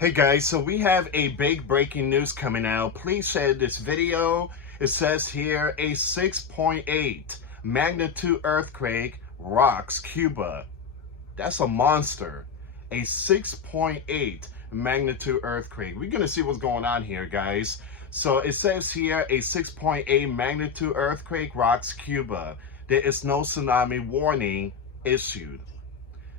Hey guys, so we have a big breaking news coming out. Please share this video. It says here a 6.8 magnitude earthquake rocks Cuba. That's a monster. A 6.8 magnitude earthquake. We're going to see what's going on here, guys. So it says here a 6.8 magnitude earthquake rocks Cuba. There is no tsunami warning issued.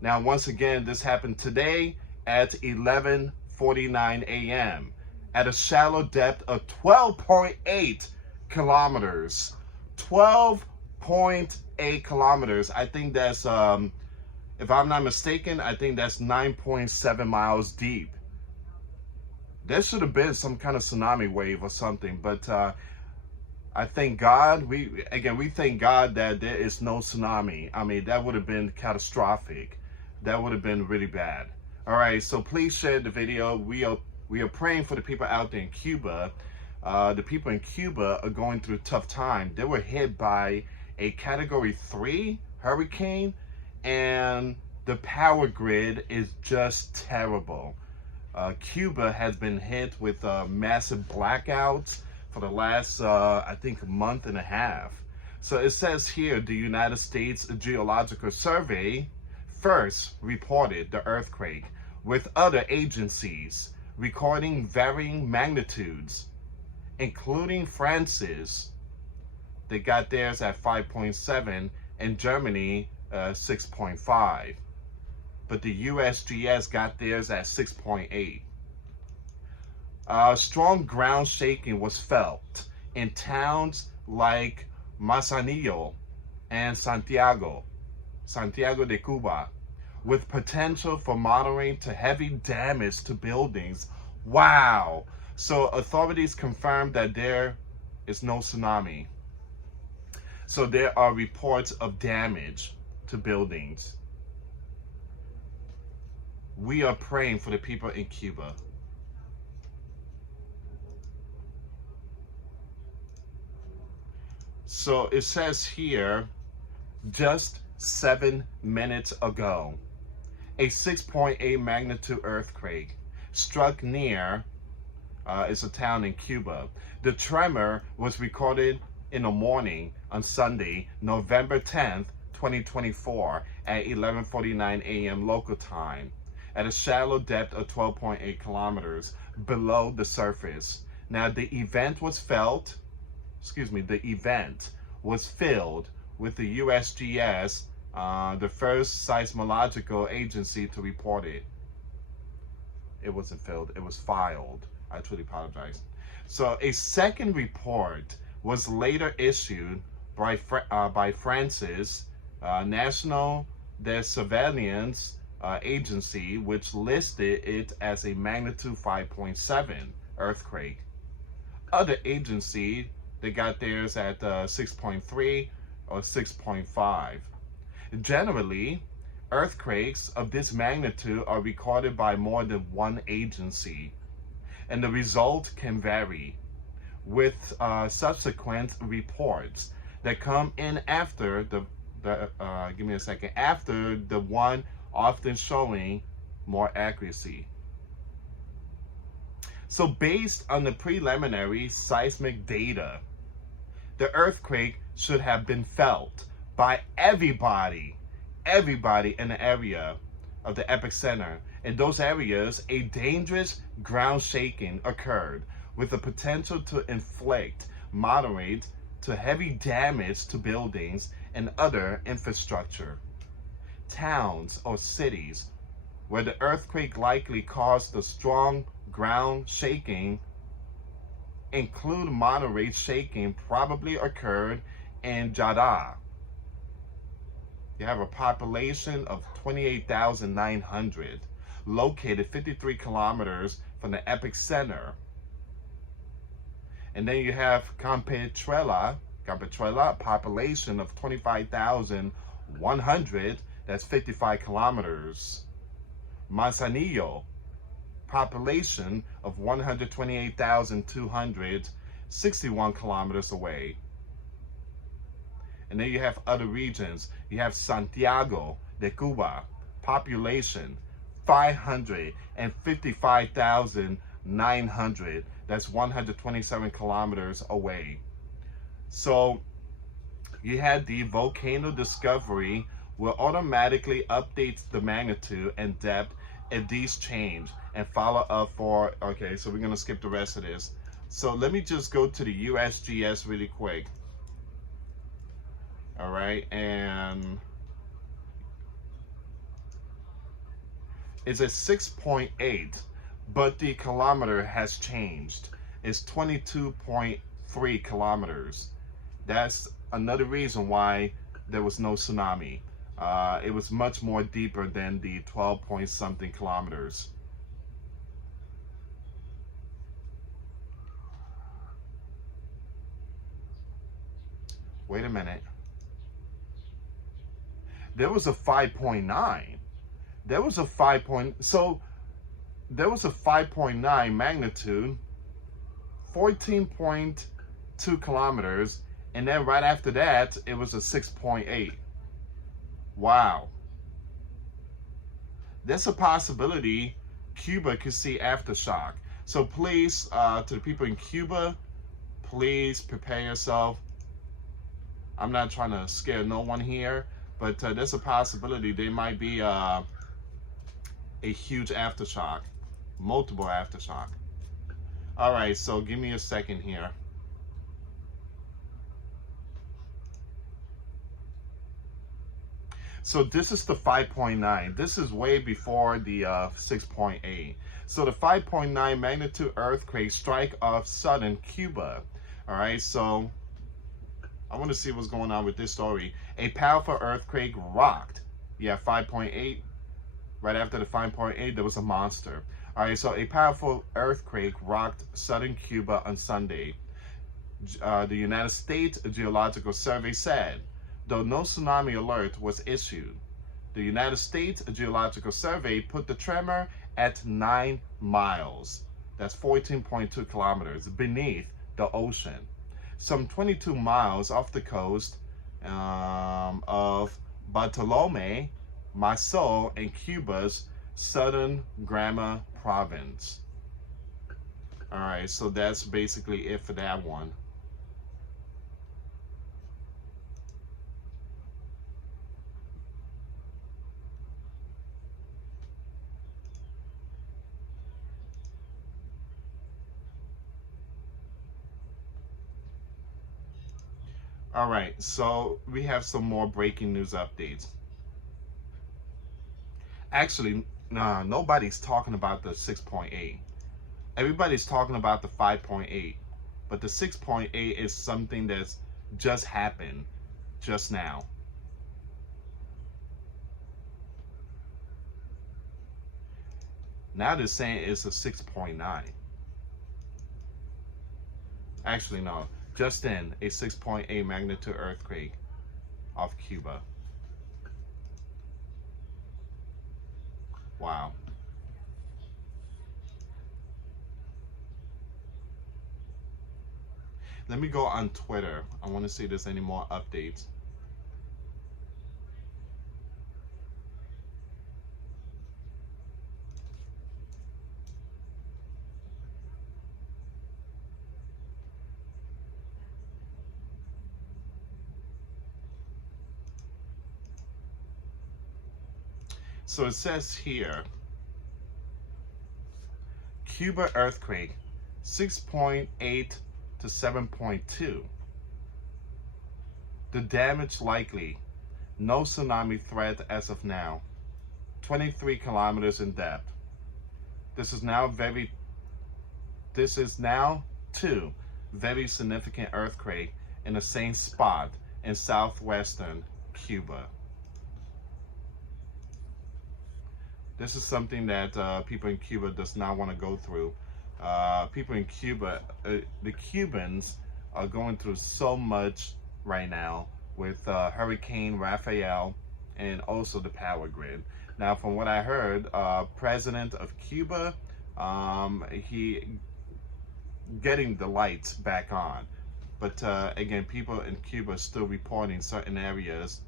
Now, once again, this happened today at 11:49 a.m. at a shallow depth of 12.8 kilometers. 12.8 kilometers. I think that's, if I'm not mistaken, I think that's 9.7 miles deep. There should have been some kind of tsunami wave or something, but I thank God. We thank God that there is no tsunami. I mean, that would have been catastrophic. That would have been really bad. All right, so please share the video. We are praying for the people out there in Cuba. The people in Cuba are going through a tough time. They were hit by a Category 3 hurricane, and the power grid is just terrible. Cuba has been hit with massive blackouts for the last, I think, a month and a half. So it says here, the United States Geological Survey first reported the earthquake, with other agencies recording varying magnitudes, including France's. They got theirs at 5.7 and Germany 6.5. But the USGS got theirs at 6.8. Strong ground shaking was felt in towns like Manzanillo and Santiago de Cuba, with potential for moderate to heavy damage to buildings. Wow. So authorities confirmed that there is no tsunami. So there are reports of damage to buildings. We are praying for the people in Cuba. So it says here, just 7 minutes ago, a 6.8 magnitude earthquake struck near, it's a town in Cuba. The tremor was recorded in the morning on Sunday, November 10th, 2024 at 11:49 a.m. local time at a shallow depth of 12.8 kilometers below the surface. Now the event was filled with the USGS, the first seismological agency to report it. It wasn't filled, it was filed. I truly apologize. So a second report was later issued by France's National Surveillance Agency, which listed it as a magnitude 5.7 earthquake. Other agencies, they got theirs at 6.3 or 6.5. Generally, earthquakes of this magnitude are recorded by more than one agency, and the result can vary, with subsequent reports that come in after after the one, often showing more accuracy. So based on the preliminary seismic data, the earthquake should have been felt by everybody in the area of the epicenter. In those areas, a dangerous ground shaking occurred with the potential to inflict moderate to heavy damage to buildings and other infrastructure. Towns or cities where the earthquake likely caused the strong ground shaking include moderate shaking probably occurred in Jeddah. You have a population of 28,900, located 53 kilometers from the epicenter. And then you have Campechuela, population of 25,100, that's 55 kilometers. Manzanillo, population of 128,200, 61 kilometers away. And then you have other regions. You have Santiago de Cuba, population 555,900. That's 127 kilometers away. So you had the volcano discovery will automatically update the magnitude and depth if these change, and follow up for, okay, so we're gonna skip the rest of this. So let me just go to the USGS really quick. All right, and it's a 6.8, but the kilometer has changed. It's 22.3 kilometers. That's another reason why there was no tsunami. It was much more deeper than the 12 point something kilometers. Wait a minute. There was a 5.9. There was a 5.9 magnitude, 14.2 kilometers, and then right after that, it was a 6.8. Wow. There's a possibility Cuba could see aftershock. So please, to the people in Cuba, please prepare yourself. I'm not trying to scare no one here, but there's a possibility there might be a huge aftershock, multiple aftershock. All right, so give me a second here. So this is the 5.9. This is way before the 6.8. So the 5.9 magnitude earthquake strike off southern Cuba. All right, so I want to see what's going on with this story. A powerful earthquake rocked. Yeah, 5.8. Right after the 5.8, there was a monster. All right, so a powerful earthquake rocked southern Cuba on Sunday. The United States Geological Survey said, though no tsunami alert was issued, the United States Geological Survey put the tremor at 9 miles. That's 14.2 kilometers beneath the ocean. Some 22 miles off the coast of Bartolomé Maso in Cuba's southern Granma province. All right, so that's basically it for that one. All right, so we have some more breaking news updates. Actually, nobody's talking about the 6.8. Everybody's talking about the 5.8, but the 6.8 is something that's just happened just now. Now they're saying it's a 6.9. Actually, no. Just then, a 6.8 magnitude earthquake off Cuba. Wow. Let me go on Twitter. I want to see if there's any more updates. So it says here, Cuba earthquake, 6.8 to 7.2. The damage likely, no tsunami threat as of now. 23 kilometers in depth. This is now two very significant earthquake in the same spot in southwestern Cuba. This is something that people in Cuba does not want to go through. People in Cuba, the Cubans are going through so much right now with Hurricane Rafael and also the power grid. Now, from what I heard, President of Cuba, he getting the lights back on. But again, people in Cuba are still reporting certain areas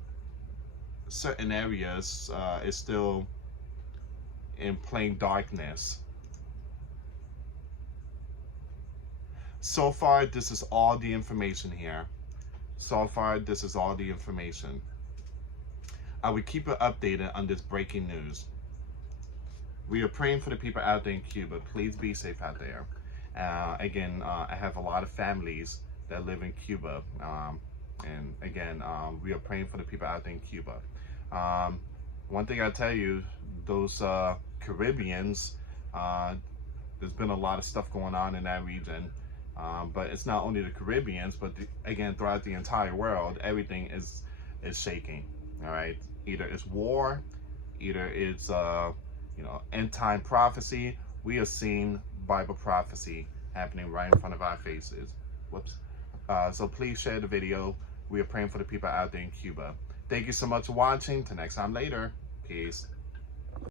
is still, in plain darkness. So far, this is all the information here. So far, this is all the information. I will keep you updated on this breaking news. We are praying for the people out there in Cuba. Please be safe out there. Again, I have a lot of families that live in Cuba. And again, we are praying for the people out there in Cuba. One thing I tell you, those Caribbeans, there's been a lot of stuff going on in that region. But it's not only the Caribbeans, but again, throughout the entire world, everything is shaking. All right, either it's war, either it's end time prophecy. We are seeing Bible prophecy happening right in front of our faces. Whoops. So please share the video. We are praying for the people out there in Cuba. Thank you so much for watching. Till next time later. Peace.